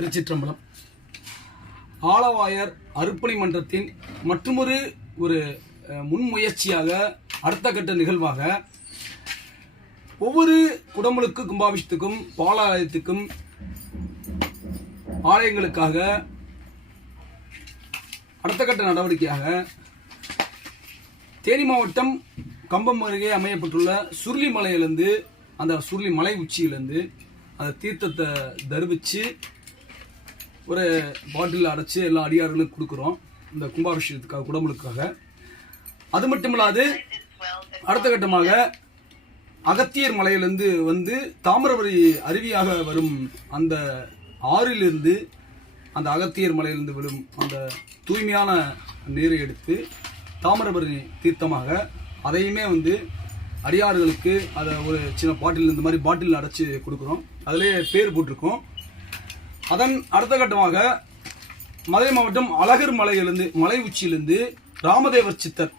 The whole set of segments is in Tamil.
திருச்சிற்றம்பலம். ஆலவாயர் அருப்பணி மன்றத்தின் மற்றொரு முன்முயற்சியாக அடுத்த கட்ட நிகழ்வாக ஒவ்வொரு குடமுழுக்கு கும்பாபிஷத்துக்கும் பாலாலயத்துக்கும் ஆலயங்களுக்காக அடுத்த கட்ட நடவடிக்கையாக தேனி மாவட்டம் கம்பம் அருகே அமையப்பட்டுள்ள சுருளி மலையிலிருந்து அந்த சுருளி மலை உச்சியிலிருந்து அந்த தீர்த்தத்தை தருவிச்சு ஒரு பாட்டில் அடைச்சி எல்லா அடியார்களுக்கும் கொடுக்குறோம் இந்த கும்பாபிஷேகத்துக்காக குடமுழுக்காக. அது மட்டும் இல்லாது அடுத்த கட்டமாக அகத்தியர் மலையிலிருந்து வந்து தாமிரபரணி அருவியாக வரும் அந்த ஆறிலிருந்து அந்த அகத்தியர் மலையிலிருந்து விடும் அந்த தூய்மையான நீரை எடுத்து தாமிரபரணி தீர்த்தமாக அதையுமே வந்து அடியார்களுக்கு அதை ஒரு சின்ன பாட்டில் இந்த மாதிரி பாட்டில் அடைச்சி கொடுக்குறோம். அதிலே பேர் போட்டிருக்கோம். அதன் அடுத்த கட்டமாக மதுரை மாவட்டம் அழகர் மலையிலிருந்து மலை உச்சியிலிருந்து ராமதேவர் சித்தர்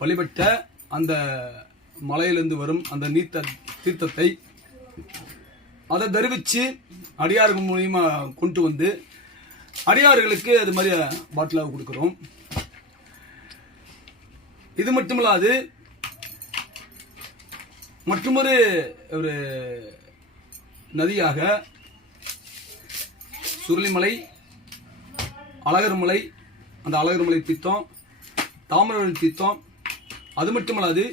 வழிபட்ட அந்த மலையிலிருந்து வரும் அந்த தீர்த்தத்தை அதை தருவிச்சு அடியார்கள் மூலியமா கொண்டு வந்து அடியார்களுக்கு அது மாதிரி பாட்டிலாக கொடுக்குறோம். இது மட்டுமில்லாது மற்றொரு ஒரு நதியாக சுருளிமலை, அழகர் மலை, அந்த அழகர் மலை தீர்த்தம், தாமிரபரணி தீர்த்தம், அது மட்டுமல்லாது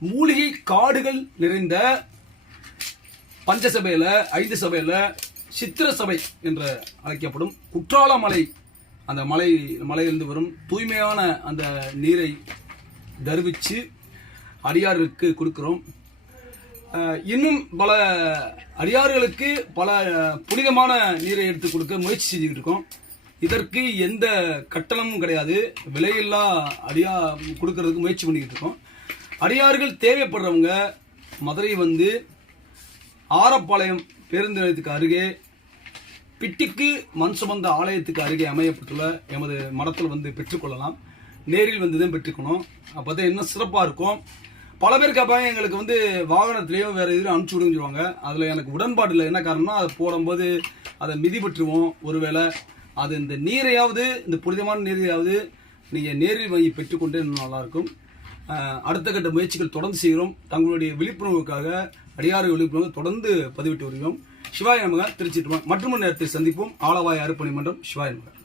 மூலிகை காடுகள் நிறைந்த பஞ்சசபையில 5 சபையில சித்திர சபை என்று அழைக்கப்படும் குற்றால மலை, அந்த மலையிலிருந்து வரும் தூய்மையான அந்த நீரை தருவிச்சு அடியார்களுக்கு கொடுக்கிறோம். இன்னும் பல அடியார்களுக்கு பல புனிதமான நீரை எடுத்து கொடுக்க முயற்சி செஞ்சுக்கிட்டு இருக்கோம். இதற்கு எந்த கட்டணமும் கிடையாது, விலையில்லா கொடுக்கறதுக்கு முயற்சி பண்ணிக்கிட்டு இருக்கோம். அடியார்கள் தேவைப்படுறவங்க மதுரை வந்து ஆரப்பாளையம் பேருந்து நிலையத்துக்கு அருகே பிட்டிக்கு மண் சுமந்த ஆலயத்துக்கு அருகே அமையப்பட்டுள்ள எமது மடத்தில் வந்து பெற்றுக்கொள்ளலாம். நேரில் வந்து தான் பெற்றுக்கணும். அப்போ தான் இன்னும் சிறப்பாக இருக்கும். பல பேர் கேட்பாங்க, எங்களுக்கு வந்து வாகனத்திலேயோ வேறு எதுவும் அனுப்பிச்சி விடுஞ்சிருவாங்க. அதில் எனக்கு உடன்பாடு இல்லை. என்ன காரணம்னா அதை போடும்போது அதை மிதிப்பற்றுவோம். ஒருவேளை அது இந்த நீரையாவது, இந்த புனிதமான நீரையாவது நீங்கள் நேரில் வாங்கி பெற்றுக்கொண்டே இன்னும் நல்லாயிருக்கும். அடுத்த கட்ட முயற்சிகள் தொடர்ந்து செய்கிறோம். தங்களுடைய விழிப்புணர்வுக்காக அடியாறு விழிப்புணர்வு தொடர்ந்து பதிவிட்டு வருகிறோம். சிவாய நமக. திருச்சி மற்றொரு நேரத்தில் சந்திப்போம். ஆலவாய் அருப்பணி மன்றம். சிவாய நமக.